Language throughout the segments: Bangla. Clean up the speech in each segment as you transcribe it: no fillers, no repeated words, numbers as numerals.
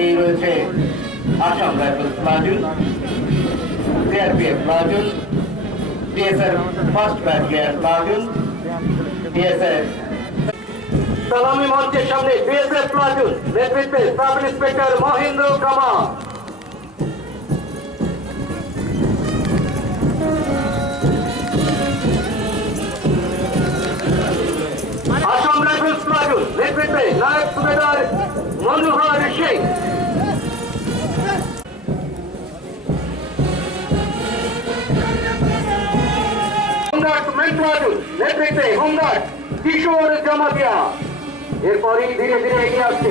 এরপরেই রয়েছে Assam Rifles platoon, CRPF platoon, DSF first battalion platoon, DSF সালামি মঞ্চের সামনে ডিএসএফ প্লাটুন নেতৃত্বে sub inspector Mahendra Kama. Assam Rifles platoon নেতৃত্বে নায়ক সুবেদার মনোহর সিং। প্লাটুন নেতৃত্বে হোমগার্ড কিশোর জামাতিয়া। এরপরই ধীরে ধীরে এগিয়ে আসছে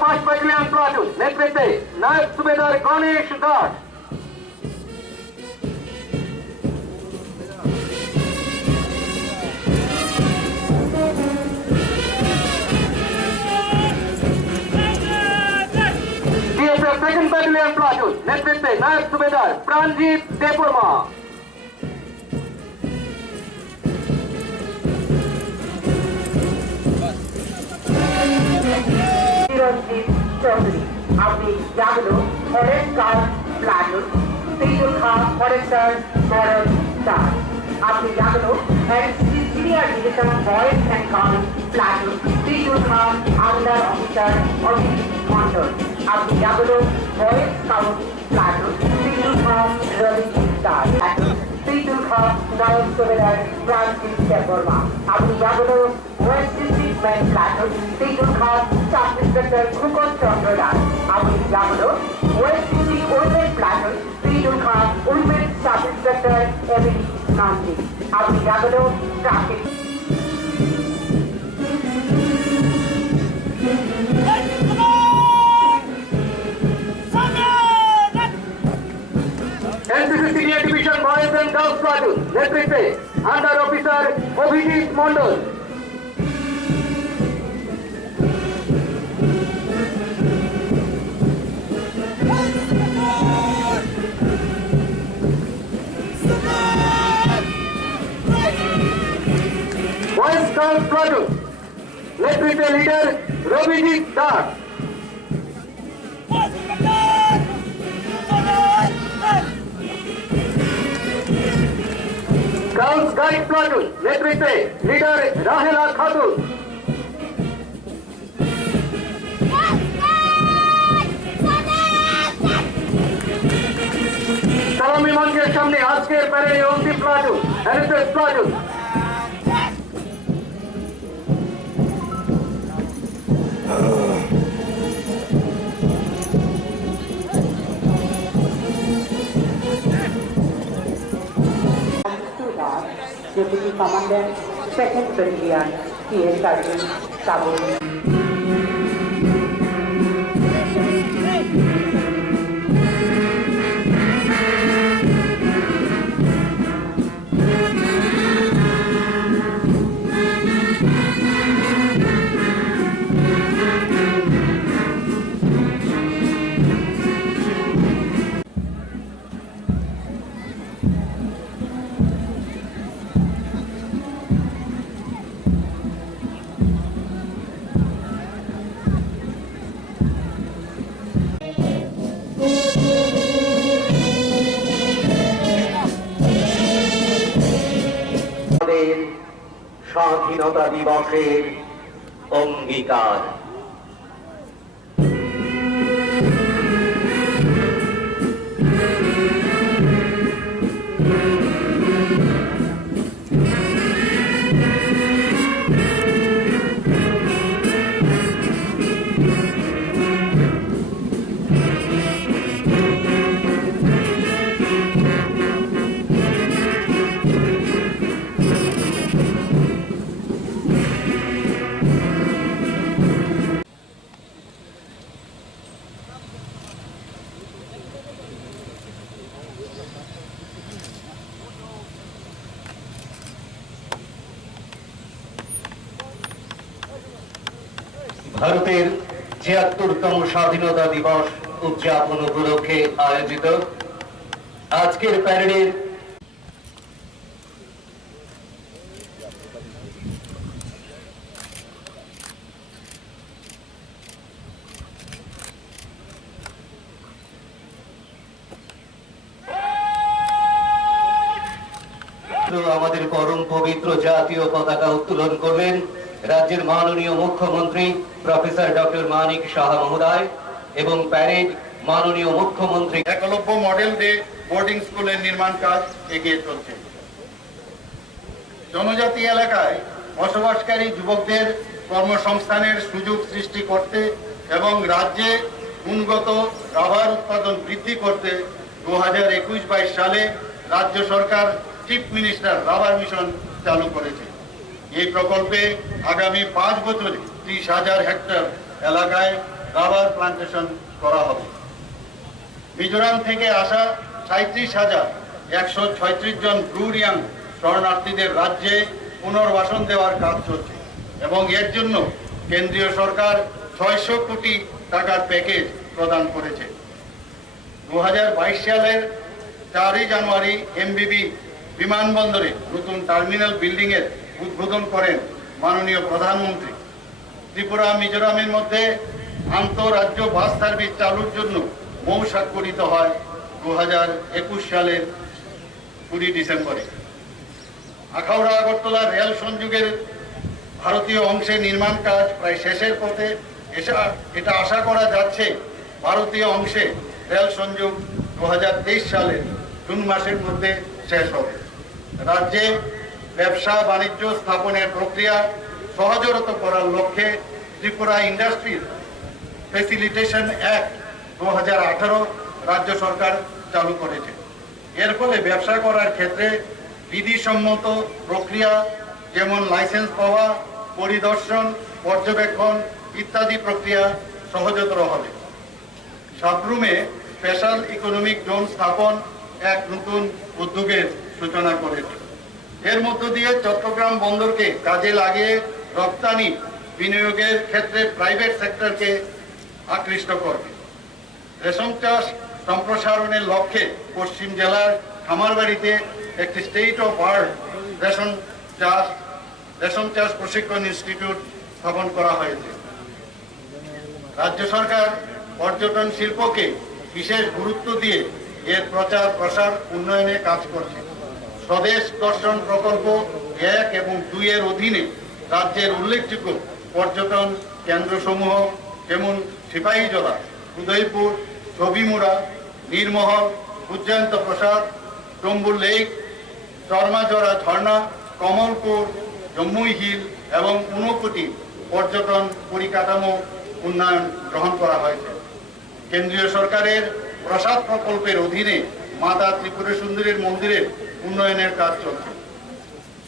ফার্স্ট ব্যাটালিয়ন প্লাটুন নেতৃত্বে Naik Subedar Ganesh Das. Second battalion platoon নেতৃত্বে নায়ক সুবেদার প্রাণজিৎ দেববর্মা। চৌধুরী আপনি জাগলো ফরেস্ট গার্ড প্লাটুন সিজুল খান ফরেস্টার মডেল স্টার। আপনি জাগলো senior division boys and girls platoon সিজুল খান আন্ডার অফিসার অজিত মন্ডল। আপনি জাগলো বয়েজ স্কাউট প্লাটুন সিজুল খান রবি স্টার প্লাটুন সিজুল খান নায়ক সুবেদার প্রাণজিৎ দেববর্মা। আপনি জাগলো ওয়েস্ট ডিস্ট্রিক্ট ম্যান প্লাটুন সিজুল খান সাব ইন্সপেক্টর খুকন চন্দ্র দাস। আপনি জাগলো ওয়েস্ট ডিস্ট্রিক্ট উইমেন প্লাটুন সিজুল খান women sub inspector Emily Nandi. আপনি জাগলো traffic NCC senior division boys and girls platoon নেতৃত্বে under officer Abhijit Mondal. Boys girls platoon নেতৃত্বে leader Rabijit Das. Girls guide platoon নেতৃত্বে লিডার রাহেলা খাতুন। সালামি মঞ্চের সামনে আজকের প্যারেডের অন্তিম platoon NSS platoon. Deputy Commandant, 2nd Battalion, P.S. Sergeant, Samung. স্বাধীনতা দিবসের অঙ্গীকার। ভারতের ৭৬তম স্বাধীনতা দিবস উদযাপন উপলক্ষে আয়োজিত আজকের প্যারেডের আমাদের পরম পবিত্র জাতীয় পতাকা উত্তোলন করবেন রাজ্যের মাননীয় মুখ্যমন্ত্রী প্রফেসর ডক্টর মানিক সাহা মহোদয় এবং প্যারেড মাননীয় মুখ্যমন্ত্রী। একলব্য মডেল ডে বোর্ডিং স্কুলের নির্মাণ কাজ এগিয়ে চলছে। জনজাতি এলাকায় বসবাসকারী যুবকদের কর্মসংস্থানের সুযোগ সৃষ্টি করতে এবং রাজ্যে গুণগত রাবার উৎপাদন বৃদ্ধি করতে 2021-22 সালে রাজ্য সরকার চিফ মিনিস্টার রাবার মিশন চালু করেছে। এই প্রকল্পে আগামী 5 বছরে 30,000 হেক্টর এলাকায় রাবার প্লান্টেশন করা হবে। মিজোরাম থেকে আসা 37,136 জন ব্রুরিয়াং শরণার্থীদের রাজ্যে পুনর্বাসন দেওয়ার কাজ চলছে এবং এর জন্য কেন্দ্রীয় সরকার 600 কোটি টাকার প্যাকেজ প্রদান করেছে। 2022 সালের 4 জানুয়ারি এমবিবি বিমানবন্দরে নতুন টার্মিনাল বিল্ডিং এর উদ্বোধন করেন মাননীয় প্রধানমন্ত্রী। ত্রিপুরা মিজোরামের মধ্যে আন্তঃরাজ্য বাস সার্ভিস চালুর জন্য মৌ স্বাক্ষরিত হয় 2021 সালের 20 ডিসেম্বরে। আখাউড়া আগরতলা রেল সংযোগের ভারতীয় অংশে নির্মাণ কাজ প্রায় শেষের পথে। এটা আশা করা যাচ্ছে ভারতীয় অংশে রেল সংযোগ 2023 সালের জুন মাসের মধ্যে শেষ হবে। রাজ্যে ব্যবসা বাণিজ্য স্থাপনের প্রক্রিয়া সহজতর করার লক্ষ্যে ত্রিপুরা ইন্ডাস্ট্রিজ ফেসিলিটেশন অ্যাক্ট 2018 রাজ্য সরকার চালু করেছে। এর ফলে ব্যবসা করার ক্ষেত্রে বিধিসম্মত প্রক্রিয়া যেমন লাইসেন্স পাওয়া, পরিদর্শন, পর্যবেক্ষণ ইত্যাদি প্রক্রিয়া সহজতর হবে। সাবরুমে স্পেশাল ইকোনমিক জোন স্থাপন এক নতুন উদ্যোগের সূচনা করেছে। এর মধ্য দিয়ে চট্টগ্রাম বন্দরকে কাজে লাগিয়ে রপ্তানি বিনিয়োগের ক্ষেত্রে প্রাইভেট সেক্টরকে আকৃষ্ট করবে। রেশম চাষ সম্প্রসারণের লক্ষ্যে পশ্চিম জেলার খামারবাড়িতে একটি স্টেট অফ আর্ট রেশম চাষ প্রশিক্ষণ ইনস্টিটিউট স্থাপন করা হয়েছে। রাজ্য সরকার পর্যটন শিল্পকে বিশেষ গুরুত্ব দিয়ে এর প্রচার প্রসার উন্নয়নে কাজ করছে। স্বদেশ দর্শন প্রকল্প 1 এবং 2 এর অধীনে রাজ্যের উল্লেখযোগ্য পর্যটন কেন্দ্রসমূহ যেমন সিপাহীজলা, উদয়পুর, ছবিমুড়া, নীরমহল, উজ্জয়ন্ত প্রসাদ, টম্বুর লেক, চরমাজরা ঝর্ণা, কমলপুর, জম্মুই হিল এবং ঊনকোটি পর্যটন পরিকাঠামো উন্নয়ন গ্রহণ করা হয়েছে। কেন্দ্রীয় সরকারের প্রসাদ প্রকল্পের অধীনে মাতা ত্রিপুরা সুন্দরীর মন্দিরের উন্নয়নের কাজ চলছে।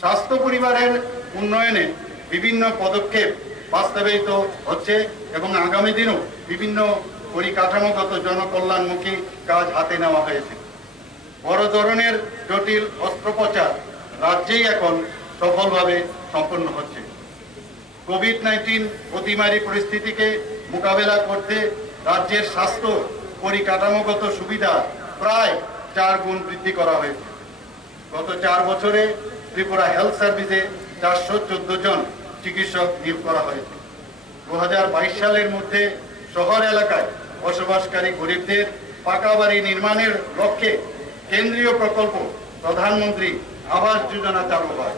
স্বাস্থ্য পরিবারের উন্নয়নে বিভিন্ন পদক্ষেপ বাস্তবায়িত হচ্ছে এবং আগামী দিনেও বিভিন্ন পরিকাঠামোগত জনকল্যাণমুখী কাজ হাতে নেওয়া হয়েছে। বড় ধরনের জটিল অস্ত্রোপচার রাজ্যেই এখন সফলভাবে সম্পন্ন হচ্ছে। কোভিড-19 অতিমারী পরিস্থিতিকে মোকাবেলা করতে রাজ্যের স্বাস্থ্য পরিকাঠামোগত সুবিধা প্রায় 4 গুণ বৃদ্ধি করা হয়েছে। গত 4 বছরে ত্রিপুরা হেলথ সার্ভিসে 414 জন চিকিৎসক নিয়োগ করা হয়েছে। 2022 সালের মধ্যে শহর এলাকায় বসবাসকারী গরিবদের পাকা বাড়ি নির্মাণের লক্ষ্যে কেন্দ্রীয় প্রকল্প প্রধানমন্ত্রী আবাস যোজনা চালু হয়।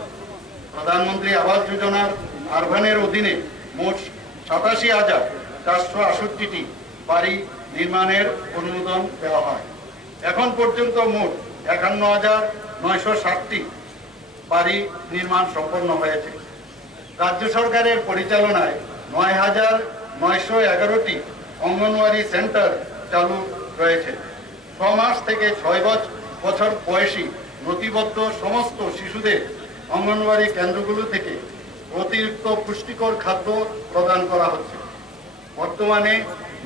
প্রধানমন্ত্রী আবাস যোজনার আরবানের অধীনে মোট 87,468টি বাড়ি নির্মাণের অনুমোদন দেওয়া হয়। এখন পর্যন্ত মোট 51,960টি বাড়ি নির্মাণ সম্পন্ন হয়েছে। রাজ্য সরকারের পরিচালনায় 9,911টি অঙ্গনওয়াড়ি সেন্টার চালু রয়েছে। 6 মাস থেকে 6 বছর বয়সী নথিবদ্ধ সমস্ত শিশুদের অঙ্গনওয়াড়ি কেন্দ্রগুলো থেকে অতিরিক্ত পুষ্টিকর খাদ্য প্রদান করা হচ্ছে। বর্তমানে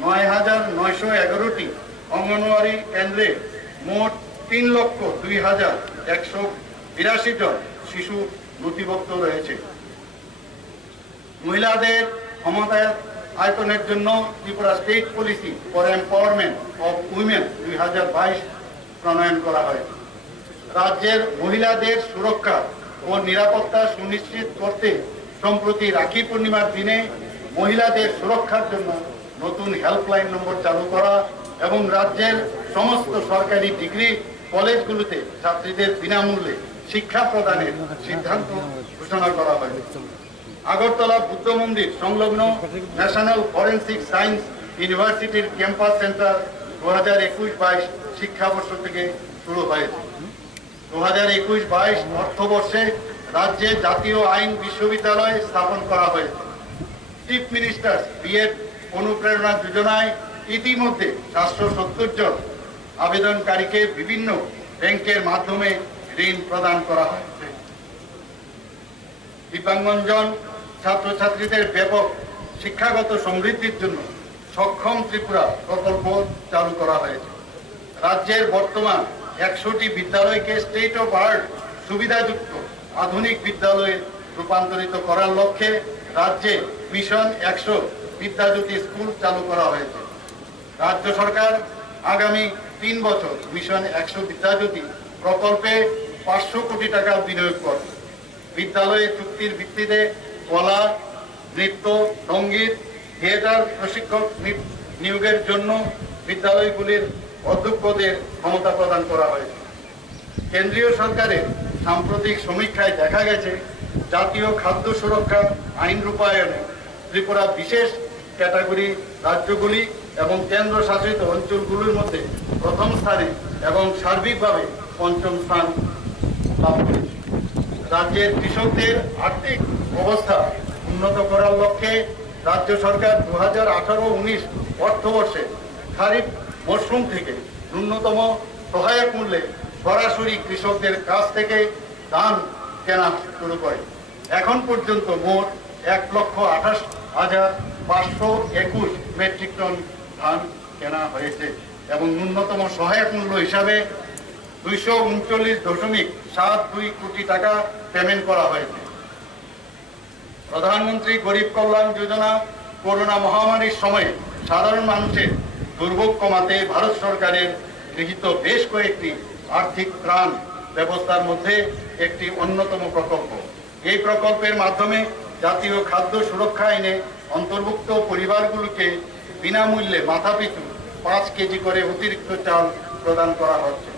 9,911টি অঙ্গনওয়াড়ি কেন্দ্রে মোট 3,02,182 জন শিশু নথিভুক্ত রয়েছে। মহিলাদের ক্ষমতায়নের জন্য Tripura state policy for empowerment of women 2022 প্রণয়ন করা হয়। রাজ্যের মহিলাদের সুরক্ষা ও নিরাপত্তা সুনিশ্চিত করতে সম্প্রতি রাখি পূর্ণিমার দিনে মহিলাদের সুরক্ষার জন্য নতুন হেল্পলাইন নম্বর চালু করা এবং রাজ্যের সমস্ত সরকারি ডিগ্রি কলেজগুলোতে ছাত্রীদের বিনামূল্যে শিক্ষা প্রদানের সিদ্ধান্ত ঘোষণা করা হয়। আগরতলা বুদ্ধ মন্দির সংলগ্ন ন্যাশনাল ফরেন্সিক সায়েন্স ইউনিভার্সিটির ক্যাম্পাস সেন্টার 2021-22 শিক্ষাবর্ষ থেকে শুরু হয়েছে। 2021-22 অর্থবর্ষে রাজ্যে জাতীয় আইন বিশ্ববিদ্যালয় স্থাপন করা হয়েছে। চিফ মিনিস্টার বিএড অনুপ্রেরণা যোজনায় ইতিমধ্যে 770 জন আবেদনকারীকে বিভিন্ন ব্যাংকের মাধ্যমে ঋণ প্রদান করা হয়েছে। দিব্যাঙ্গজন ছাত্রছাত্রীদের ব্যাপক শিক্ষাগত সমৃদ্ধির জন্য সক্ষম ত্রিপুরা প্রকল্প চালু করা হয়েছে। রাজ্যের বর্তমান 100টি বিদ্যালয়কে স্টেট অফ আর্ট সুবিধাযুক্ত আধুনিক বিদ্যালয়ে রূপান্তরিত করার লক্ষ্যে রাজ্যে মিশন 100 বিদ্যাজ্যোতি স্কুল চালু করা হয়েছে। রাজ্য সরকার আগামী 3 বছর মিশন 100 বিদ্যাজ্যোতি প্রকল্পে 500 কোটি টাকা বিনিয়োগ করবে। বিদ্যালয়ে চুক্তির ভিত্তিতে কলা, নৃত্য, সঙ্গীত, থিয়েটার প্রশিক্ষক নিয়োগের জন্য বিদ্যালয়গুলির অধ্যক্ষদের ক্ষমতা প্রদান করা হয়েছে। কেন্দ্রীয় সরকারের সাম্প্রতিক সমীক্ষায় দেখা গেছে জাতীয় খাদ্য সুরক্ষা আইন রূপায়ণে ত্রিপুরা বিশেষ ক্যাটাগরি রাজ্যগুলি এবং কেন্দ্রশাসিত অঞ্চলগুলির মধ্যে প্রথম স্থানে এবং সার্বিকভাবে পঞ্চম স্থান লাভ করেছে। রাজ্যের কৃষকদের আর্থিক অবস্থা উন্নত করার লক্ষ্যে রাজ্য সরকার 2018-19 অর্থবর্ষে খারিফ মরশুম থেকে ন্যূনতম সহায়ক মূল্যে সরাসরি কৃষকদের কাছ থেকে ধান কেনা শুরু করে। এখন পর্যন্ত মোট 1,28,521 মেট্রিক টন ধান কেনা হয়েছে এবং ন্যূনতম সহায়ক মূল্য হিসাবে 239.72 কোটি টাকা পেমেন্ট করা হয়েছে। প্রধানমন্ত্রী গরিব কল্যাণ যোজনা করোনা মহামারীর সময়ে সাধারণ মানুষের দুর্ভোগ কমাতে ভারত সরকারের গৃহীত বেশ কয়েকটি আর্থিক ত্রাণ ব্যবস্থার মধ্যে একটি অন্যতম প্রকল্প। এই প্রকল্পের মাধ্যমে জাতীয় খাদ্য সুরক্ষা আইনে অন্তর্ভুক্ত পরিবারগুলোকে বিনামূল্যে মাথাপিছু 5 কেজি করে অতিরিক্ত চাল প্রদান করা হচ্ছে।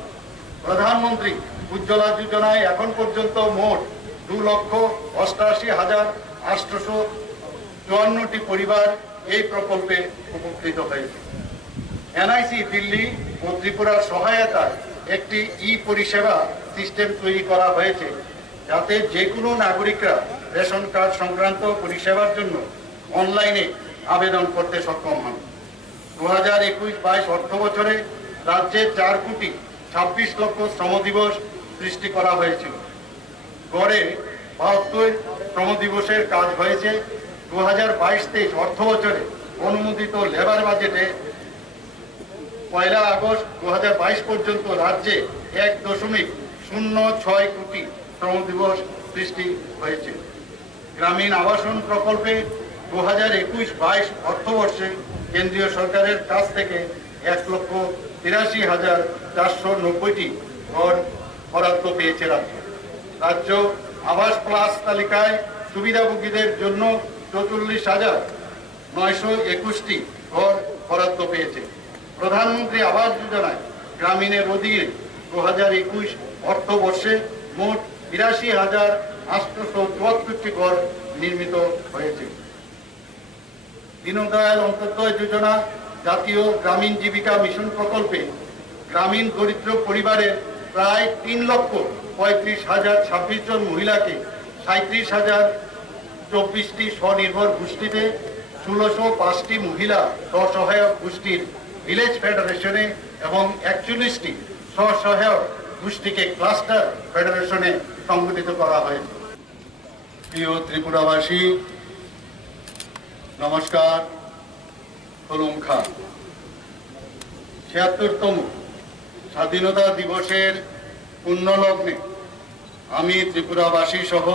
প্রধানমন্ত্রী উজ্জ্বলা যোজনায় এখন পর্যন্ত মোট 2,88,854টি পরিবার এই প্রকল্পে উপকৃত হয়েছে। এনআইসি দিল্লি ও ত্রিপুরার সহায়তায় একটি পরিষেবা সিস্টেম তৈরি করা হয়েছে যাতে যে কোনো নাগরিকরা রেশন কার্ড সংক্রান্ত পরিষেবার জন্য অনলাইনে আবেদন করতে সক্ষম হন। 2021-22 অর্থ বছরে রাজ্যে 4,26 লক্ষ শ্রম দিবস সৃষ্টি করা হয়েছিল। গড়ে 72 শ্রম দিবসের কাজ হয়েছে। 2022-23 অর্থ বছরে অনুমোদিত লেবার বাজেটে 1 আগস্ট 2022 পর্যন্ত রাজ্যে 1.06 কোটি শ্রম দিবস সৃষ্টি হয়েছে। গ্রামীণ আবাসন প্রকল্পে 2021-22 অর্থবর্ষে কেন্দ্রীয় সরকারের কাছ থেকে 1,83,490টি ঘর বরাদ্দ পেয়েছে রাজ্য। রাজ্য আবাস প্লাস তালিকায় সুবিধাভোগীদের জন্য 44,921টি ঘর বরাদ্দ পেয়েছে। প্রধানমন্ত্রী আবাস যোজনায় গ্রামীণের অধীনে 2021 অর্থবর্ষে মোট 82,874টি ঘর নির্মিত হয়েছে। দীনদয়াল অন্তোদয় যোজনা জাতীয় গ্রামীণ জীবিকা মিশন প্রকল্পে গ্রামীণ দরিদ্র পরিবারের প্রায় 3,35,026 জন মহিলাকে 37,024টি স্বনির্ভর গোষ্ঠীতে 1,605টি মহিলা স্বসহায়ক গোষ্ঠীর ভিলেজ ফেডারেশনে এবং 41টি স্বসহায়ক গোষ্ঠীকে ক্লাস্টার ফেডারেশনে সংগঠিত করা হয়েছে। প্রিয় ত্রিপুরাবাসী, নমস্কার। হলুমখা 76তম স্বাধীনতা দিবসের পুণ্যলগ্নে আমি ত্রিপুরাবাসী সহ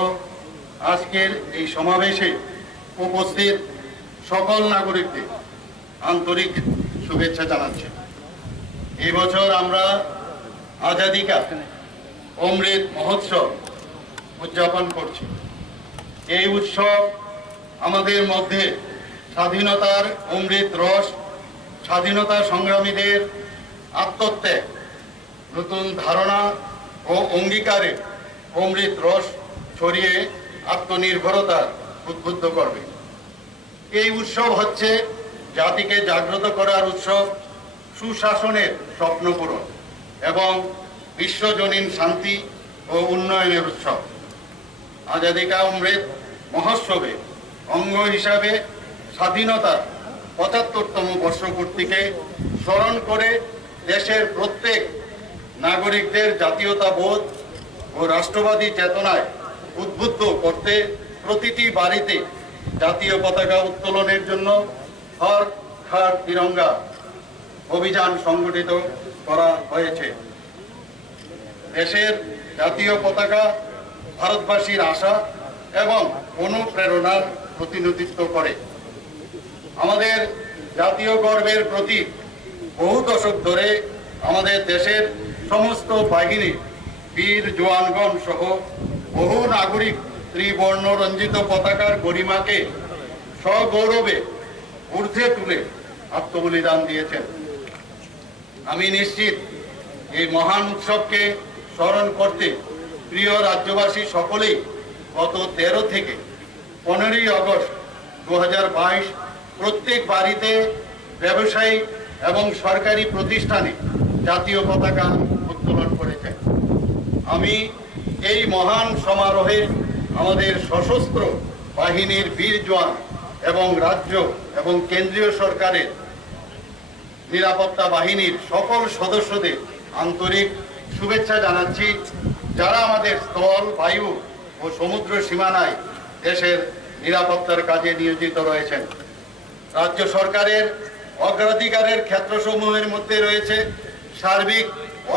আজকের এই সমাবেশে উপস্থিত সকল নাগরিকদের আন্তরিক শুভেচ্ছা জানাচ্ছি। এই বছর আমরা আজাদী কা অমৃত মহোৎসব উদযাপন করছি। এই উৎসব আমাদের মধ্যে স্বাধীনতার অমৃত রস, স্বাধীনতা সংগ্রামীদের আত্মত্যাগ, নতুন ধারণা ও অঙ্গীকারের অমৃত রস ছড়িয়ে আত্মনির্ভরতা উদ্বুদ্ধ করবে। এই উৎসব হচ্ছে জাতিকে জাগ্রত করার উৎসব, সুশাসনের স্বপ্ন পূরণ এবং বিশ্বজনীন শান্তি ও উন্নয়নের উৎসব। আজাদি কা অমৃত মহোৎসবে অঙ্গ হিসাবে স্বাধীনতার ৭৫তম বর্ষপূর্তিকে স্মরণ করে দেশের প্রত্যেক নাগরিকদের জাতীয়তাবোধ ও রাষ্ট্রবাদী চেতনায় উদ্বুদ্ধ করতে প্রতিটি বাড়িতে জাতীয় পতাকা উত্তোলনের জন্য হর ঘর তিরঙ্গা অভিযান সংগঠিত করা হয়েছে। দেশের জাতীয় পতাকা ভারতবাসীর আশা এবং অনুপ্রেরণার প্রতিনিধিত্ব করে। আমাদের জাতীয় গর্বের প্রতীক। বহু দশক ধরে আমাদের দেশের সমস্ত বাহিনী, বীর জওয়ানগণ সহ বহু নাগরিক ত্রিবর্ণ রঞ্জিত পতাকার গরিমাকে সগৌরবে ঊর্ধ্বে তুলে আত্মবলিদান দিয়েছেন। আমি নিশ্চিত এই মহান উৎসবকে স্মরণ করতে প্রিয় রাজ্যবাসী সকলেই গত 13 থেকে 15ই আগস্ট 2022 প্রত্যেক বাড়িতে, ব্যবসায়িক এবং সরকারি প্রতিষ্ঠানে জাতীয় পতাকা উত্তোলন করেছেন। আমি এই মহান সমারোহে আমাদের সশস্ত্র বাহিনীর বীর জওয়ান এবং রাজ্য এবং কেন্দ্রীয় সরকারের নিরাপত্তা বাহিনীর সকল সদস্যদের আন্তরিক শুভেচ্ছা জানাচ্ছি, যারা আমাদের স্থল, বায়ু ও সমুদ্র সীমানায় দেশের নিরাপত্তার কাজে নিয়োজিত রয়েছেন। রাজ্য সরকারের অগ্রাধিকারের ক্ষেত্রসমূহের মধ্যে রয়েছে সার্বিক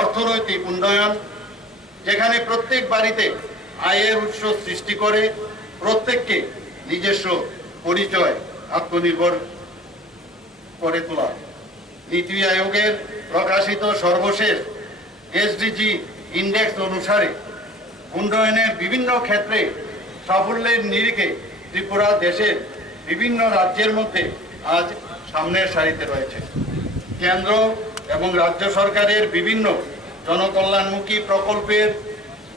অর্থনৈতিক উন্নয়ন, যেখানে প্রত্যেক বাড়িতে আয়ের উৎস সৃষ্টি করে প্রত্যেককে নিজস্ব পরিচয় আত্মনির্ভর করে তোলা। নীতি আয়োগের প্রকাশিত সর্বশেষ এসডিজি ইন্ডেক্স অনুসারে উন্নয়নের বিভিন্ন ক্ষেত্রে সাফল্যের নিরিখে ত্রিপুরা দেশের বিভিন্ন রাজ্যের মধ্যে আজ সামনের সারিতে রয়েছে। কেন্দ্র এবং রাজ্য সরকারের বিভিন্ন জনকল্যাণমুখী প্রকল্পের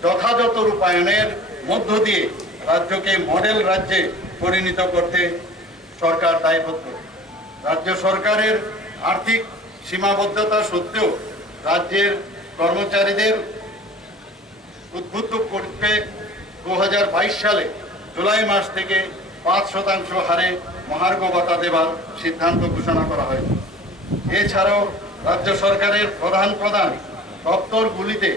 যথাযথ রূপায়ণের মধ্য দিয়ে রাজ্যকে মডেল রাজ্যে পরিণত করতে সরকার দায়বদ্ধ। রাজ্য সরকারের আর্থিক সীমাবদ্ধতা সত্ত্বেও রাজ্যের কর্মচারীদের উদ্বুদ্ধ করতে 2022 সালে জুলাই মাস থেকে 5% হারে মহার্ঘ ভাতা দেওয়ার সিদ্ধান্ত ঘোষণা করা হয়। এছাড়াও রাজ্য সরকারের প্রধান দপ্তরগুলিতে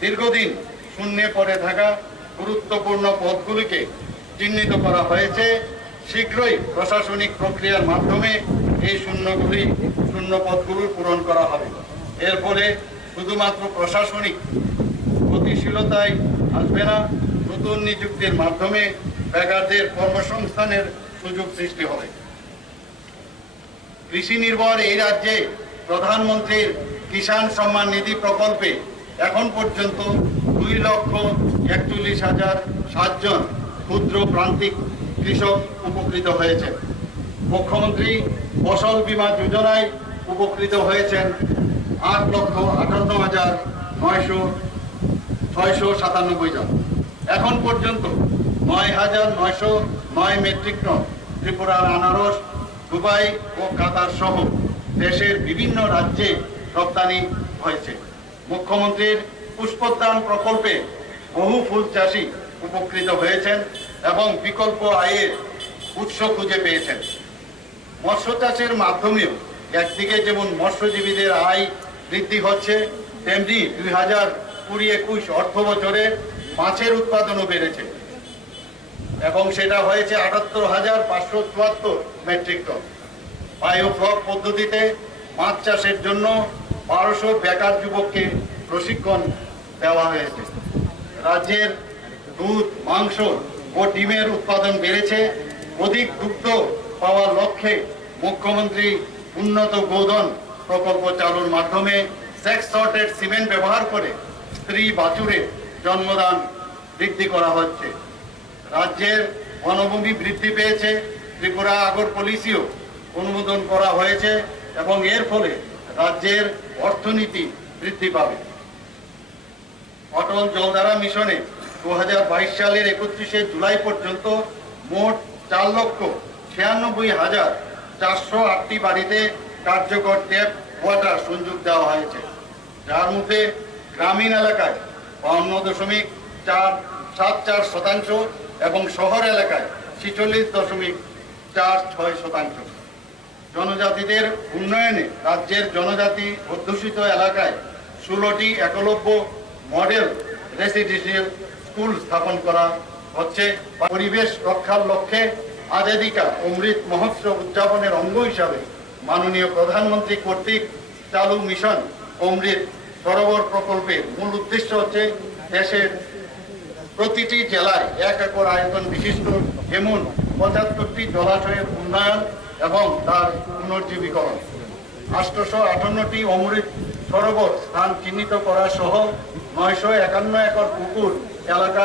দীর্ঘদিন শূন্যে পড়ে থাকা গুরুত্বপূর্ণ পদগুলিকে চিহ্নিত করা হয়েছে। শীঘ্রই প্রশাসনিক প্রক্রিয়ার মাধ্যমে এই শূন্য পদগুলো পূরণ করা হবে। এর ফলে শুধুমাত্র প্রশাসনিক গতিশীলতায় আসবে না, নতুন নিযুক্তির মাধ্যমে বেকারদের কর্মসংস্থানের সুযোগ সৃষ্টি হবে। কৃষি নির্ভর এই রাজ্যে প্রধানমন্ত্রীর কিষাণ সম্মান নিধি প্রকল্পে এখন পর্যন্ত 2,41,007 জন ক্ষুদ্র প্রান্তিক কৃষক উপকৃত হয়েছে। মুখ্যমন্ত্রী ফসল বীমা যোজনায় উপকৃত হয়েছেন 8,58,997 জন। এখন পর্যন্ত 9,909 মেট্রিক টন ত্রিপুরার আনারস দুবাই ও কাতার সহ দেশের বিভিন্ন রাজ্যে রপ্তানি হয়েছে। মুখ্যমন্ত্রীর পুষ্পোদ্যান প্রকল্পে বহু ফুল চাষি উপকৃত হয়েছেন এবং বিকল্প আয়ের উৎস খুঁজে পেয়েছেন। মৎস্য চাষের মাধ্যমেও একদিকে যেমন মৎস্যজীবীদের আয় বৃদ্ধি হচ্ছে, তেমনি 2020-21 অর্থ বছরে মাছের উৎপাদনও বেড়েছে এবং সেটা হয়েছে 78,574 মেট্রিক টন। বায়োফ্লক পদ্ধতিতে মাছ চাষের জন্য 1200 বেকার যুবককে প্রশিক্ষণ দেওয়া হয়েছে। রাজ্যের দুধ, মাংস ও ডিমের উৎপাদন বেড়েছে। অধিক দুগ্ধ পাওয়ার লক্ষ্যে মুখ্যমন্ত্রী উন্নত গোধন প্রকল্প চালুর মাধ্যমে সেক্স সর্টেড সিমেন্ট ব্যবহার করে স্ত্রী বাছুরের জন্মদান বৃদ্ধি করা হচ্ছে। রাজ্যের বনভূমি বৃদ্ধি পেয়েছে। ত্রিপুরা আগর পলিসিও অনুমোদন করা হয়েছে এবং এর ফলে রাজ্যের অর্থনীতি বৃদ্ধি পাবে। অটল জলধারা মিশনে 2022 সালের 31শে জুলাই পর্যন্ত মোট 4,96,408টি বাড়িতে কার্যকর ট্যাপ ওয়াটার সংযোগ দেওয়া হয়েছে, যার মধ্যে গ্রামীণ এলাকায় 52.474% এবং শহর এলাকায় 46.46%। জনজাতিদের উন্নয়নে রাজ্যের জনজাতি অধ্যুষিত এলাকায় 16টি একলব্য মডেল রেসিডেন্সিয়াল স্কুল স্থাপন করা হচ্ছে। পরিবেশ রক্ষার লক্ষ্যে আজাদী কা অমৃত মহোৎসব উদযাপনের অঙ্গ হিসাবে মাননীয় প্রধানমন্ত্রী কর্তৃক চালু মিশন অমৃত সরোবর প্রকল্পের মূল উদ্দেশ্য হচ্ছে দেশের প্রতিটি জেলায় 1 একর আয়তন বিশিষ্ট এমন 75টি জলাশয়ের উন্নয়ন এবং তার পুনর্জীবীকরণ, 858টি অমৃত সরোবর স্থান চিহ্নিত করা সহ 951 একর পুকুর এলাকা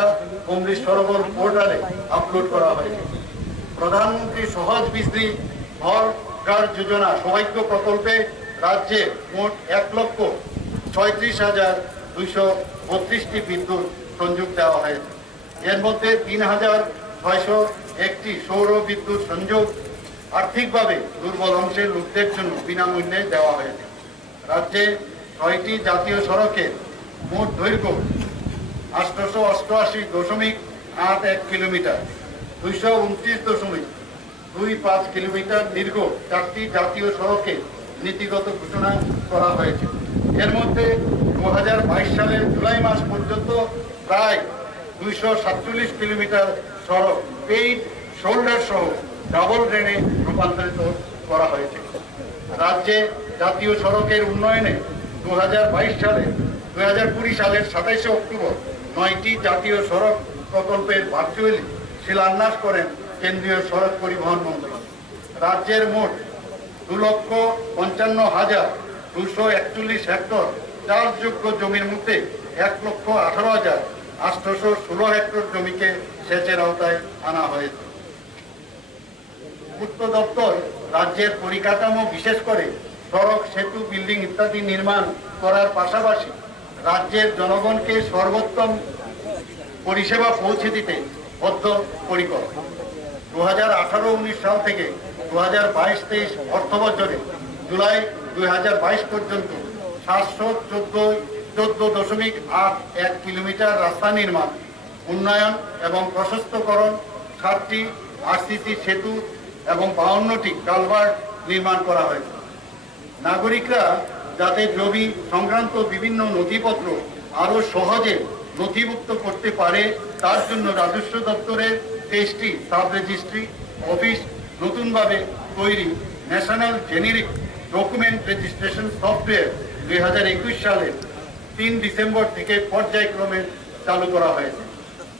অমৃত সরোবর পোর্টালে আপলোড করা হয়েছে। প্রধানমন্ত্রী সহজ বিজলি ঘর কার যোজনা সৌভাগ্য প্রকল্পে রাজ্যে মোট 1,36,232টি বিদ্যুৎ সংযোগ দেওয়া হয়েছে। এর মধ্যে 3,601টি সৌর বিদ্যুৎ সংযোগ আর্থিকভাবে দুর্বল অংশের লোকদের জন্য বিনামূল্যে দেওয়া হয়েছে। রাজ্যে 6টি জাতীয় সড়কের মোট দৈর্ঘ্য 888.81 কিলোমিটার, 229.25 কিলোমিটার দীর্ঘ 4টি জাতীয় সড়কে নীতিগত ঘোষণা করা হয়েছে। এর মধ্যে 2022 সালের জুলাই মাস পর্যন্ত প্রায় 247 কিলোমিটার সড়ক পেইড শোল্ডার সহ ডাবল ড্রেনে রূপান্তরিত করা হয়েছে। রাজ্যে জাতীয় সড়কের উন্নয়নে 2020 সালের 27শে অক্টোবর 9টি জাতীয় সড়ক প্রকল্পের ভার্চুয়ালি শিলান্যাস করেন কেন্দ্রীয় সড়ক পরিবহন মন্ত্রী। রাজ্যের মোট 2,55,241 হেক্টর চাষযোগ্য জমির মধ্যে 1,18,816 হেক্টর জমিকে সেচের আওতায় আনা হয়েছে। পূর্ত দপ্তর রাজ্যের পরিকাঠামো বিশেষ করে সড়ক, সেতু, বিল্ডিং ইত্যাদি নির্মাণ করার পাশাপাশি রাজ্যের জনগণকে সর্বোত্তম পরিষেবা পৌঁছে দিতে বদ্ধপরিকর। 2018-19 সাল থেকে 2022-23 অর্থ বছরে জুলাই 2022 পর্যন্ত 714.81 কিলোমিটার রাস্তা নির্মাণ, উন্নয়ন এবং প্রশস্তকরণ, 7টি আরসিসি সেতু এবং 52টি কালভার্ট নির্মাণ করা হয়েছে। নাগরিকরা যাতে জমি সংক্রান্ত বিভিন্ন নথিপত্র আরও সহজে নথিভুক্ত করতে পারে তার জন্য রাজস্ব দপ্তরের 23টি সাব রেজিস্ট্রি অফিস নতুনভাবে তৈরি national generic document registration software 2021 সালের 3 ডিসেম্বর থেকে পর্যায়ক্রমে চালু করা হয়েছে।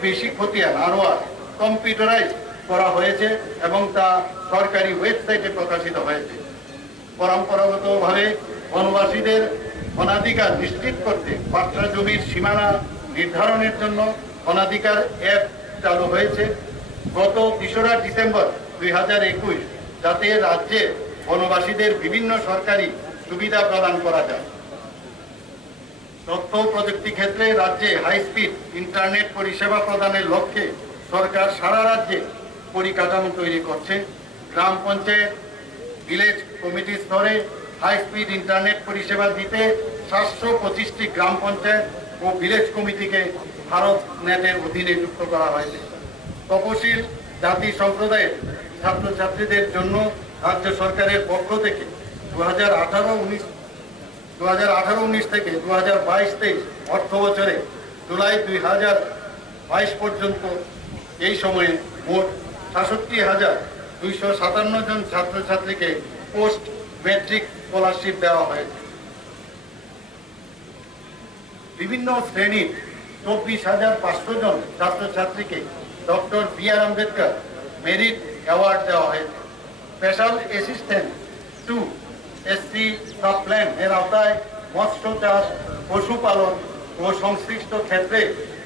বেশি খতিয়ান নারওয়াক কম্পিউটারাইজ করা হয়েছে এবং তা সরকারি ওয়েবসাইটে প্রকাশিত হয়েছে। পরম্পরাগতভাবে বনবাসীদের বনাধিকার নিশ্চিত করতে পাট্টা জমির সীমানা নির্ধারণের জন্য বনাধিকার অ্যাপ চালু হয়েছে গত 3রা ডিসেম্বর 2021, যাতে রাজ্যে বনবাসীদের বিভিন্ন সরকারি সুবিধা প্রদান করা যায়। তথ্য প্রযুক্তি ক্ষেত্রে রাজ্যে হাই স্পিড ইন্টারনেট পরিষেবা প্রদানের লক্ষ্যে সরকার সারা রাজ্যে পরিকাঠামো তৈরি করছে। গ্রাম পঞ্চায়েত, ভিলেজ কমিটি স্তরে হাই স্পিড ইন্টারনেট পরিষেবা দিতে 725টি গ্রাম পঞ্চায়েত ও ভিলেজ কমিটিকে ভারত নেটের অধীনে যুক্ত করা হয়েছে। তপশিল জাতি সম্প্রদায়ের ছাত্রছাত্রীদের জন্য রাজ্য সরকারের পক্ষ থেকে 2018-19 থেকে 2022-23 অর্থ বছরে জুলাই 2022 পর্যন্ত এই সময়ে মোট 66,257 জন ছাত্রছাত্রীকে পোস্ট ম্যাট্রিক স্কলারশিপ দেওয়া হয়েছে। বিভিন্ন শ্রেণীর 24,500 জন ছাত্রছাত্রীকে doctor B.R.. Ambedkar merit award দেওয়া হয়েছে। Special assistant two SC sub plan এর আওতায় মৎস্য চাষ, পশুপালন ও সংশ্লিষ্ট ক্ষেত্রে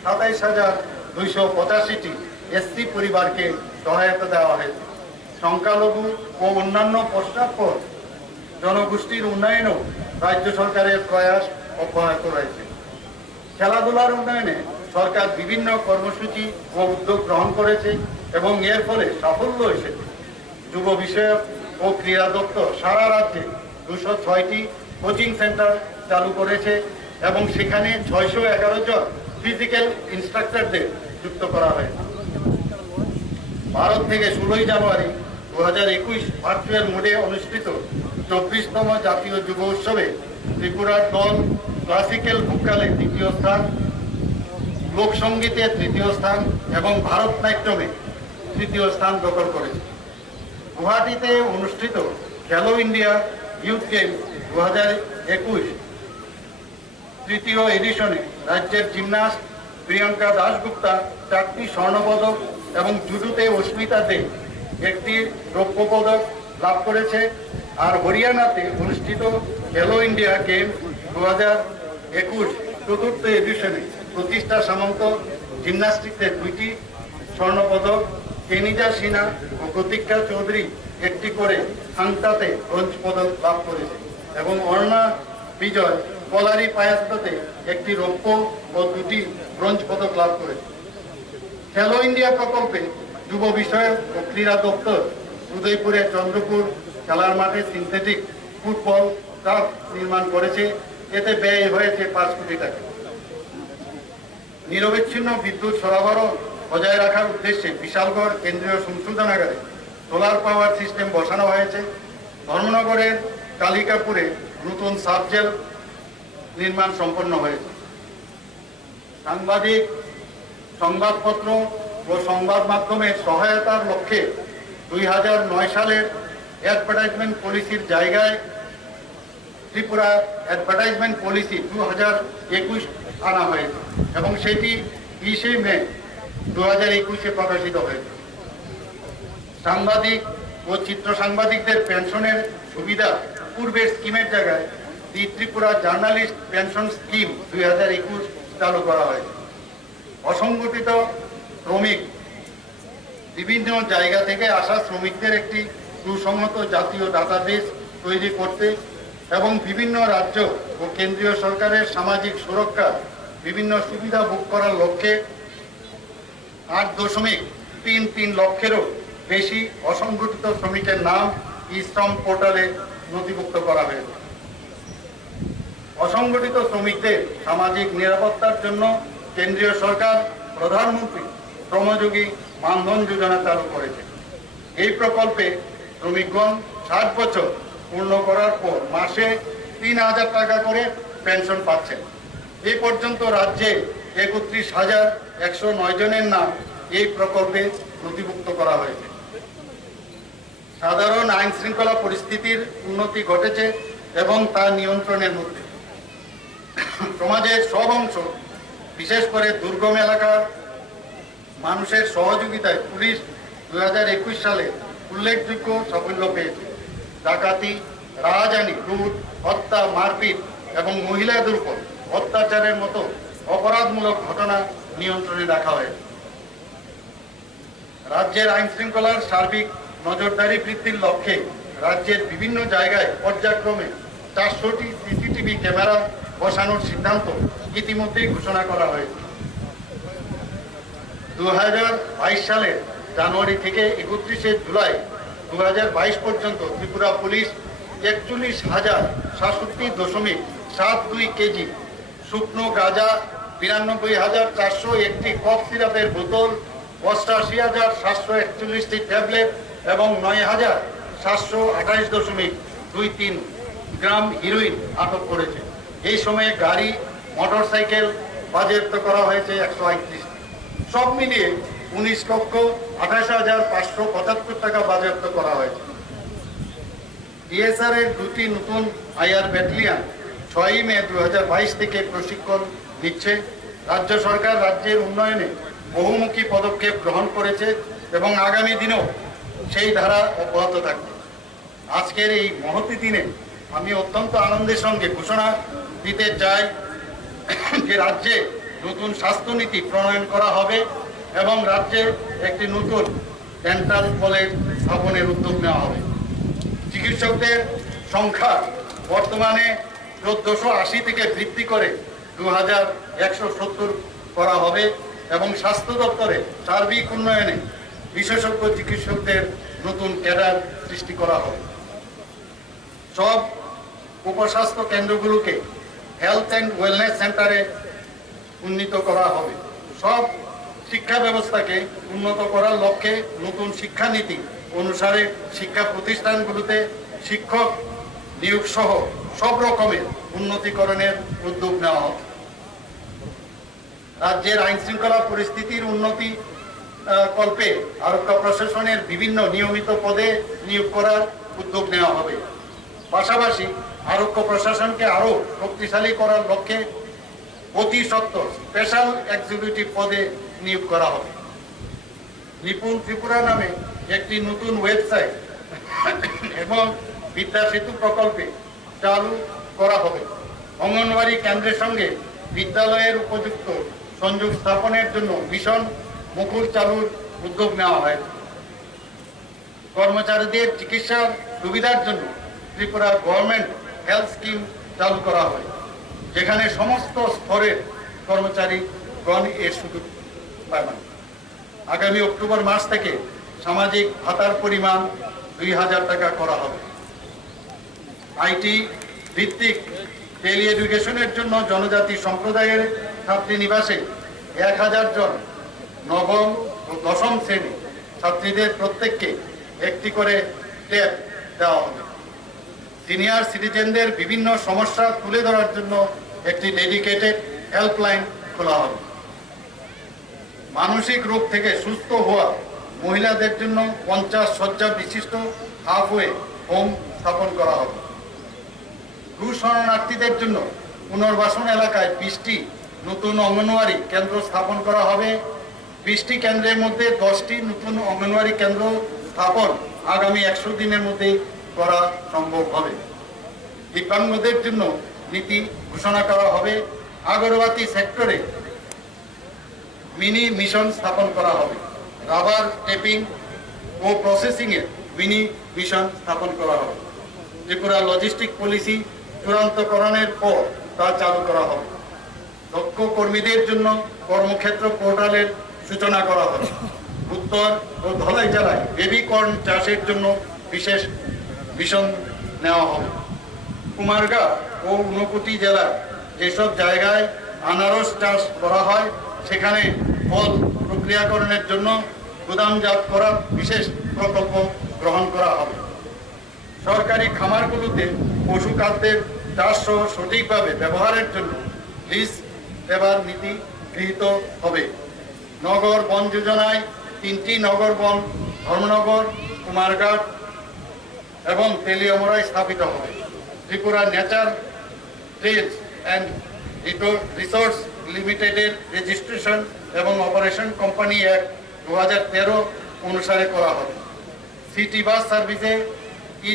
27,285টি এসসি পরিবারকে সহায়তা দেওয়া হয়েছে। সংখ্যালঘু ও অন্যান্য পশ্চাৎপদ জনগোষ্ঠীর উন্নয়নেও রাজ্য সরকারের প্রয়াস অব্যাহত রয়েছে। খেলাধুলার উন্নয়নে সরকার বিভিন্ন কর্মসূচি ও উদ্যোগ গ্রহণ করেছে এবং এর ফলে সাফল্য এসেছে। যুব বিষয়ক ও ক্রীড়া দপ্তর সারা রাজ্যে 206টি কোচিং সেন্টার চালু করেছে এবং সেখানে 611 জন ফিজিক্যাল ইনস্ট্রাক্টরদের যুক্ত করা হয়েছে। ভারত থেকে 16 জানুয়ারি 2021 ভার্চুয়াল মোডে অনুষ্ঠিত 24তম জাতীয় যুব উৎসবে ত্রিপুরার দল ক্লাসিক্যাল ভোকালে 2য় স্থান, লোকসঙ্গীতে 3য় স্থান এবং ভারতনাট্যমে 3য় স্থান দখল করেছে। গুয়াহাটিতে অনুষ্ঠিত খেলো ইন্ডিয়া ইউথ গেম 2021 তৃতীয় এডিশনে রাজ্যের জিমনাস্ট প্রিয়াঙ্কা দাশগুপ্তা 4টি স্বর্ণপদক এবং জুডোতে অস্মিতা দে 1টি রৌপ্য পদক লাভ করেছে। আর হরিয়ানাতে অনুষ্ঠিত খেলো ইন্ডিয়া গেম 2021 চতুর্থ এডিশনে প্রতিষ্ঠা সামন্ত জিমন্যাস্টিক্সে 2টি স্বর্ণপদক, কেনিজা সিনহা ও প্রতীক্ষা চৌধুরী 1টি করে হাংতাতে ব্রোঞ্জ পদক লাভ করেছে এবং অর্ণা বিজয় কলারি পায়াস্তাতে 1টি রৌপ্য ও 2টি ব্রোঞ্জ পদক লাভ করেছে। খেলো ইন্ডিয়া প্রকল্পে যুব বিষয়ক ও ক্রীড়া দপ্তর উদয়পুরে চন্দ্রপুর খেলার মাঠে সিনথেটিক ফুটবল টার্ফ নির্মাণ করেছে। এতে ব্যয় হয়েছে 5 কোটি টাকা। নিরবিচ্ছিন্ন বিদ্যুৎ সরবরাহ বজায় রাখার উদ্দেশ্যে বিশালগড় কেন্দ্রীয় সংশোধনাগারে সোলার পাওয়ার সিস্টেম বসানো হয়েছে। ধর্মনগরের কালিকাপুরে নতুন সাবজেল নির্মাণ সম্পন্ন হয়েছে। সাংবাদিক, সংবাদপত্র ও সংবাদ মাধ্যমের সহায়তার লক্ষ্যে 2009 সালের অ্যাডভার্টাইজমেন্ট পলিসির জায়গায় ত্রিপুরা অ্যাডভার্টাইজমেন্ট পলিসি 2021 আনা হয়েছে এবং সেটি 20 মে 2021 প্রকাশিত হয়েছে। সাংবাদিক ও চিত্র সাংবাদিকদের পেনশনের সুবিধা পূর্বের স্কিমের জায়গায় দি ত্রিপুরা জার্নালিস্ট পেনশন স্কিম 2021 চালু করা হয়েছে। অসংগঠিত শ্রমিক, বিভিন্ন জায়গা থেকে আসা শ্রমিকদের একটি সুসংহত জাতীয় ডাটাবেস তৈরি করতে এবং বিভিন্ন রাজ্য ও কেন্দ্রীয় সরকারের সামাজিক সুরক্ষা বিভিন্ন সুবিধা ভোগ করার লক্ষ্যে 8.33 লক্ষেরও বেশি অসংগঠিত শ্রমিকের নাম ই-শ্রম পোর্টালে নথিভুক্ত করা হয়েছে। অসংগঠিত শ্রমিকদের সামাজিক নিরাপত্তার জন্য কেন্দ্রীয় সরকার প্রধানমন্ত্রী শ্রমযোগী মানধন যোজনা চালু করেছে। এই প্রকল্পে শ্রমিকগণ 60 বছর পূর্ণ করার পর মাসে 3,000 টাকা করে পেনশন পাচ্ছেন। এ পর্যন্ত রাজ্যে 31,109 জনের নাম এই প্রকল্পে নথিভুক্ত করা হয়েছে। সাধারণ আইন শৃঙ্খলা পরিস্থিতির উন্নতি ঘটেছে এবং তা নিয়ন্ত্রণের মধ্যে। সমাজের সব অংশ, বিশেষ করে দুর্গম এলাকার মানুষের সহযোগিতায় পুলিশ 2021 সালে উল্লেখযোগ্য সাফল্য পেয়েছে। ডাকাতি, রাহাজানি, লুট, হত্যা, মারপিট এবং মহিলাদের উপর অত্যাচারের মতো অপরাধমূলক ঘটনা নিয়ন্ত্রণে রাখা হয়েছে। রাজ্যের আইন শৃঙ্খলার সার্বিক নজরদারি বৃদ্ধির লক্ষ্যে রাজ্যের বিভিন্ন জায়গায় পর্যায়ক্রমে 400টি সিসিটিভি ক্যামেরা বসানোর সিদ্ধান্ত ইতিমধ্যেই ঘোষণা করা হয়েছে। 2022 সালের জানুয়ারি থেকে 31 জুলাই 2022 পর্যন্ত ত্রিপুরা পুলিশ 41,067.72 কেজি শুকনো গাঁজা, 92,401টি কফ সিরাপের বোতল, 88,741টি ট্যাবলেট এবং 9,728.23 গ্রাম হিরোইন আটক করেছে। এই সময়ে গাড়ি, মোটরসাইকেল বাজেয়াপ্ত করা হয়েছে 138। সব মিলিয়ে 19,28,575 টাকা বাজেয়াপ্ত করা হয়েছে। ডিএসআর এর 2টি নতুন আইআর ব্যাটালিয়ন 6 মে 2022 থেকে প্রশিক্ষণ দিচ্ছে। রাজ্য সরকার রাজ্যের উন্নয়নে বহুমুখী পদক্ষেপ গ্রহণ করেছে এবং আগামী দিনেও সেই ধারা অব্যাহত থাকবে। আজকের এই মহতি দিনে আমি অত্যন্ত আনন্দের সঙ্গে ঘোষণা দিতে চাই যে রাজ্যে নতুন স্বাস্থ্যনীতি প্রণয়ন করা হবে এবং রাজ্যে একটি নতুন ডেন্টাল কলেজ স্থাপনের উদ্যোগ নেওয়া হবে। চিকিৎসকদের সংখ্যা বর্তমানে 1480 থেকে বৃদ্ধি করে 2170 করা হবে এবং স্বাস্থ্য দপ্তরে সার্বিক উন্নয়নে বিশেষজ্ঞ চিকিৎসকদের নতুন ক্যাডার সৃষ্টি করা হবে। সব উপস্বাস্থ্য কেন্দ্রগুলোকে হেলথ অ্যান্ড ওয়েলনেস সেন্টারে উন্নীত করা হবে। সব শিক্ষা ব্যবস্থাকে উন্নত করার লক্ষ্যে নতুন শিক্ষানীতি অনুসারে শিক্ষা প্রতিষ্ঠানগুলোতে শিক্ষক নিয়োগ সহ সব রকমের উন্নতিকরণের উদ্যোগ নেওয়া হবে। রাজ্যের আইন শৃঙ্খলা পরিস্থিতির উন্নতি কল্পে আরক্ষা প্রশাসনের বিভিন্ন নিয়মিত পদে নিয়োগ করার উদ্যোগ নেওয়া হবে। পাশাপাশি আরক্ষা প্রশাসনকে আরো শক্তিশালী করার লক্ষ্যে অতি সত্বর স্পেশাল এক্সিকিউটিভ পদে নিয়োগ করা হবে। নিপুণ ত্রিপুরা নামে একটি নতুন ওয়েবসাইট এবং বিদ্যা সেতু প্রকল্পে চালু করা হবে। অঙ্গনওয়াড়ি কেন্দ্রের সঙ্গে বিদ্যালয়ের উপযুক্ত সংযোগ স্থাপনের জন্য মিশন মুকুল চালুর উদ্যোগ নেওয়া হয়। কর্মচারীদের চিকিৎসার সুবিধার জন্য ত্রিপুরা গভর্নমেন্ট হেলথ স্কিম চালু করা হয়, যেখানে সমস্ত স্তরের কর্মচারীগণ এর সুযোগ পাবেন। আগামী অক্টোবর মাস থেকে সামাজিক ভাতার পরিমাণ 2000 টাকা করা হবে। আইটি ভিত্তিক টেলি এডুকেশনের জন্য জনজাতি সম্প্রদায়ের ছাত্রীনিবাসে 1000 জন নবম ও দশম শ্রেণী ছাত্রীদের প্রত্যেককে একটি করে ট্যাব দেওয়া হবে। সিনিয়র সিটিজেনদের বিভিন্ন সমস্যা তুলে ধরার জন্য একটি ডেডিকেটেড হেল্পলাইন খোলা হবে। মানসিক রোগ থেকে সুস্থ হওয়া মহিলাদের জন্য 50 শয্যা বিশিষ্ট হাফওয়ে হোম স্থাপন করা হবে। রুশ শরণার্থীদের জন্য পুনর্বাসন এলাকায় 20টি নতুন অঙ্গনওয়াড়ি কেন্দ্র স্থাপন করা হবে। 20টি কেন্দ্রের মধ্যে 10টি নতুন অঙ্গনওয়াড়ি কেন্দ্র স্থাপন আগামী 100 দিনের মধ্যে করা সম্ভব হবে। দিব্যাঙ্গদের জন্য নীতি ঘোষণা করা হবে। আগরবাতি সেক্টরে মিনি মিশন স্থাপন করা হবে। রাবার টেপিং ও প্রসেসিং এর মিনি মিশন স্থাপন করা হবে। ত্রিপুরা লজিস্টিক পলিসি চূড়ান্তকরণের পর তা চালু করা হবে। দক্ষ কর্মীদের জন্য কর্মক্ষেত্র পোর্টালের সূচনা করা হবে। উত্তর ও ধলাই জেলায় বেবি কর্ন চাষের জন্য বিশেষ মিশন নেওয়া হবে। কুমারঘাট ও ঊনকোটি জেলার যেসব জায়গায় আনারস চাষ করা হয় সেখানে ফল প্রক্রিয়াকরণের জন্য গুদামজাত করার বিশেষ প্রকল্প গ্রহণ করা হবে। সরকারি খামারগুলোতে পশু খাদ্যের চাষ সহ সঠিকভাবে ব্যবহারের জন্য লিজ দেবার নীতি গৃহীত হবে। নগর বন যোজনায় 3টি নগর বন ধর্মনগর, কুমারঘাট এবং তেলিয়ামুড়ায় স্থাপিত হবে। Tripura nature trails and resource লিমিটেডের রেজিস্ট্রেশন এবং অপারেশন কোম্পানি অ্যাক্ট 2013 অনুসারে করা হবে। সিটি বাস সার্ভিসে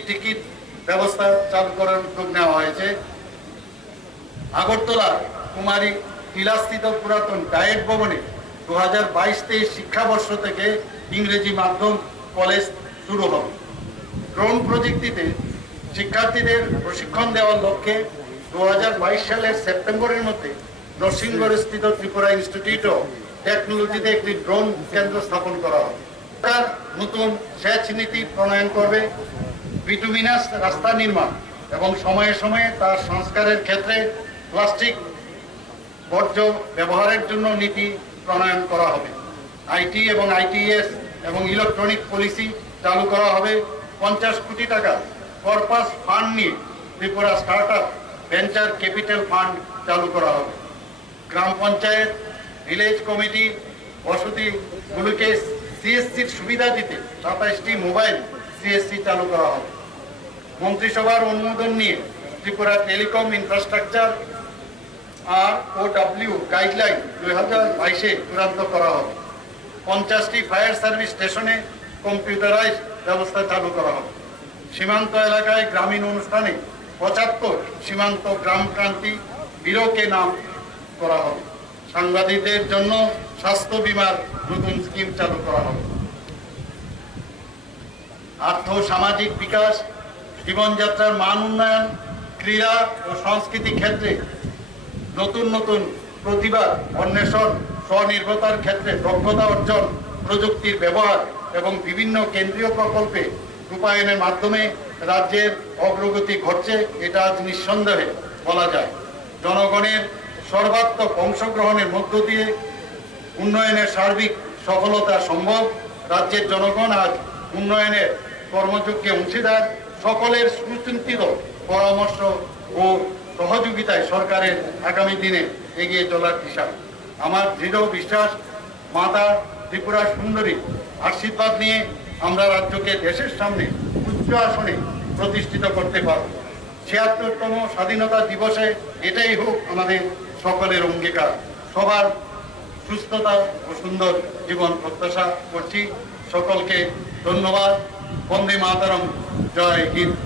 টিকিট ব্যবস্থা চালু করার উদ্যোগ নেওয়া হয়েছে। আগরতলা কুমারী টিলাস্থিত পুরাতন ডায়েট ভবনে 2022-23 শিক্ষাবর্ষ থেকে ইংরেজি মাধ্যম কলেজ শুরু হবে। ড্রোন প্রযুক্তিতে শিক্ষার্থীদের প্রশিক্ষণ দেওয়ার লক্ষ্যে 2022 সালের সেপ্টেম্বরের মধ্যে নরসিংগড়স্থিত ত্রিপুরা ইনস্টিটিউট অফ টেকনোলজিতে একটি ড্রোন কেন্দ্র স্থাপন করা হবে। সরকার নতুন সেচ নীতি প্রণয়ন করবে। বিটুমিনাস রাস্তা নির্মাণ এবং সময়ে সময়ে তার সংস্কারের ক্ষেত্রে প্লাস্টিক বর্জ্য ব্যবহারের জন্য নীতি প্রণয়ন করা হবে। আইটি এবং আইটিএস এবং ইলেকট্রনিক পলিসি চালু করা হবে। 50 কোটি টাকা কর্পাস ফান্ড নিয়ে Tripura startup venture capital fund চালু করা হবে। গ্রাম পঞ্চায়েত, ভিলেজ কমিটি বসতিগুলোকে সিএসসির সুবিধা দিতে 27টি মোবাইল সিএসসি চালু করা হবে। মন্ত্রিসভার অনুমোদন নিয়ে ত্রিপুরা টেলিকম ইনফ্রাস্ট্রাকচার আর OW গাইডলাইন 2022-এ চূড়ান্ত করা হবে। 50টি ফায়ার সার্ভিস স্টেশনে কম্পিউটারাইজ ব্যবস্থা চালু করা হবে। সীমান্ত এলাকায় গ্রামীণ অনুষ্ঠানে 75 সীমান্ত গ্রাম ক্রান্তি বিরোকে নাম করা হবে। সাংবাদিকদের জন্য স্বাস্থ্য বীমার নতুন স্কিম চালু করা হবে। আর্থ সামাজিক বিকাশ, জীবনযাত্রার মান উন্নয়ন, ক্রীড়া ও সংস্কৃতি ক্ষেত্রে নতুন নতুন প্রতিভা অন্বেষণ স্বনির্ভরতার ক্ষেত্রে দক্ষতা অর্জন, প্রযুক্তির ব্যবহার এবং বিভিন্ন কেন্দ্রীয় প্রকল্পে রূপায়ণের মাধ্যমে রাজ্যের অগ্রগতি ঘটছে, এটা আজ নিঃসন্দেহে বলা যায়। জনগণের সর্বাত্মক অংশগ্রহণের মধ্য দিয়ে উন্নয়নের সার্বিক সফলতা সম্ভব। রাজ্যের জনগণ আজ উন্নয়নের কর্মযোগ্যে অংশীদার। সকলের সুচিন্তিত পরামর্শ ও সহযোগিতায় সরকারের আগামী দিনে এগিয়ে চলার দিশা। আমার দৃঢ় বিশ্বাস, মাতা ত্রিপুরা সুন্দরী আশীর্বাদ নিয়ে আমরা রাজ্যকে দেশের সামনে উচ্চ আসনে প্রতিষ্ঠিত করতে পারব। ৭৬তম স্বাধীনতা দিবসে এটাই হোক আমাদের সকলের অঙ্গীকার। সবার সুস্থতা ও সুন্দর জীবন প্রত্যাশা করছি। সকলকে ধন্যবাদ। বন্দে মাতরম। জয় হিন্দ।